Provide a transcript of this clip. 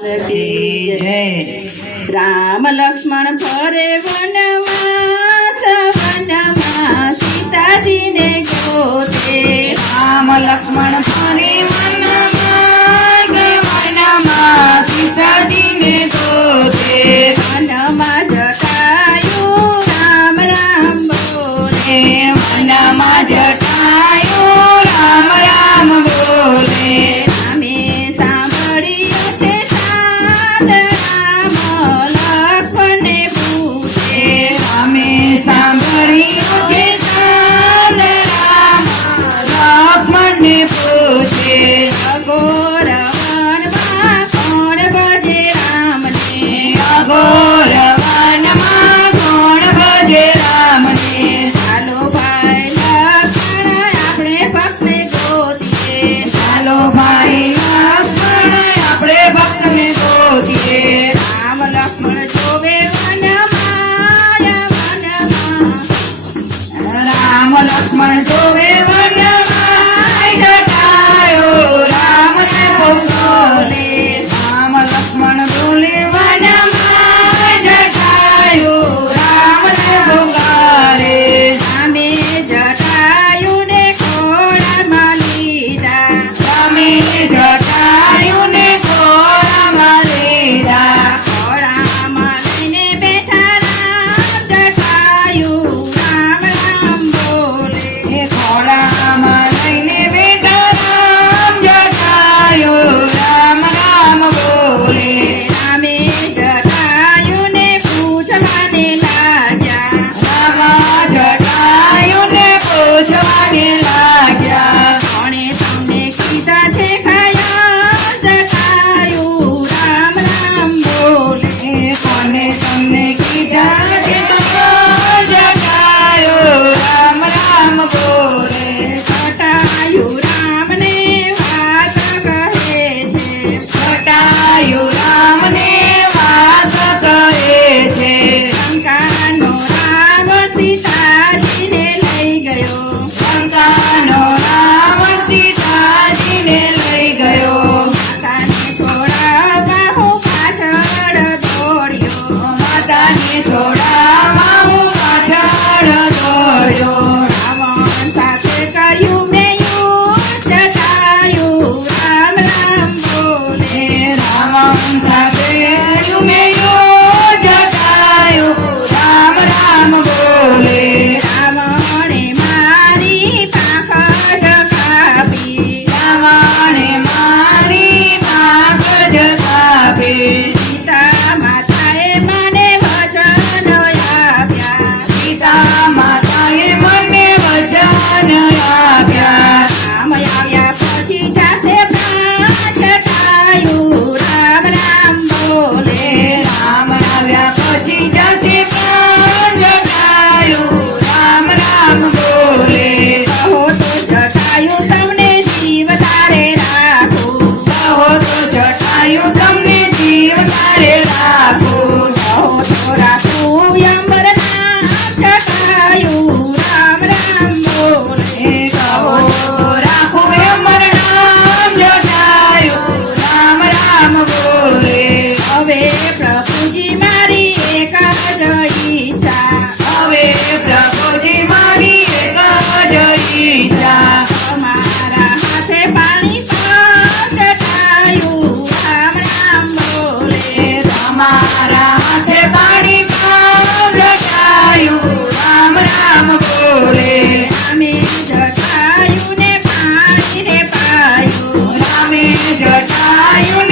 की जय। राम लक्ष्मण फरे वनवास, वनमा सीता जी ने गोते। राम लक्ष्मण फरे वनमार्ग, वनमा सीता जी ने गोते। वनमा जटायु राम राम बोले, वनमा जटायु राम राम बोले। रामे सांभळ्યું તે સાદ રામ લક્ષ્મણને પૂછે। રામે સાંભળ્યું કે સાદ રામ લક્ષ્મણને પૂછે। અઘોર વનમાં કોણ ભજે રામને, અઘોર વનમાં કોણ ભજે રામને। ચાલો ભાઈ લક્ષ્મણ આપણે ભક્તને ગોતીએ। ચાલો ભાઈ લક્ષ્મણ આપણે ભક્તને ગોતીએ। રામ લક્ષ્મણ જોવે વનમાં, રામ લક્ષ્મણ જોવે વનમાં જટાયો રામને બોલે। રામ લક્ષ્મણ બોલે વનમાં જટાયો રામને બોલારે। રામે જટાયુને ખોળામાં લીધા, રામે જટાયુને ખોળામાં લીધા। ખોળામાં લઈને બેઠા રામ જટાયુ રામ રામ બોલે। એ ખોળામાં લઈને બેઠા રામ જટાયો રામ રામ બોલે। રામે જટાયુને પૂછવાને લાગ્યા, રામા જટાયુને પૂછવાને લાગ્યા। કોણે તમને કીધા છે કયા જટાયુ રામ રામ બોલે। કોને તમને કીધા કે જટાયો રામ રામ બોલે। જટાયુ રામને વાત કહે છે, જટાયુ રામને વાત કહે છે। લંકાનો રામ સીતાજીને લઈ ગયો, લંકાનો રામ સીતાજીને લઈ ગયો। માતાને છોડાવવા હું પાછળ દોડ્યો, માતાને છોડાવવા હું પાછળ દોડ્યો। રાવણ સાથે કર્યું મેં યુદ્ધ, જટાયુ રામ રામ બોલે। રાવણ સાથે યુમેયો જટાયુ રામ રામ બોલે। રાવણે મારી પાંખ જ કાપી, રાવણે મારી પાંખ જ કાપી। સીતા માતાએ મને વચન આપ્યા, સીતા માતાએ મને વચન આપ્યા। રામ આવ્યા પછી જાતે પ્રાણ, જટાયુ રામ રામ બોલે। રામ આવ્યા પછી જશે પ્રાણ, જટાયુ રામ રામ બોલે। કહો તો જટાયુ તમને જીવ તારે રાખું, કહો તો જટાયુ તમને જીવ તારે રાખું। કહો તો રાખું યમરના, જટાયુ રામ રામ બોલે। કહો તો રાખું અમર નામ, જટાયુ રામ રામ બોલે। હવે પ્રભુજી મારી એક જ ઈચ્છા, હવે પ્રભુજી મારી એક જ ઈચ્છા। તમારા હાથે પાણી પાવ, જટાયુ રામ રામ બોલે। તમારા હાથે પાણી પાવ, જટાયુ રામ રામ બોલે। રામે જટાયુને પાણીને પાયું, રામે જટાયુને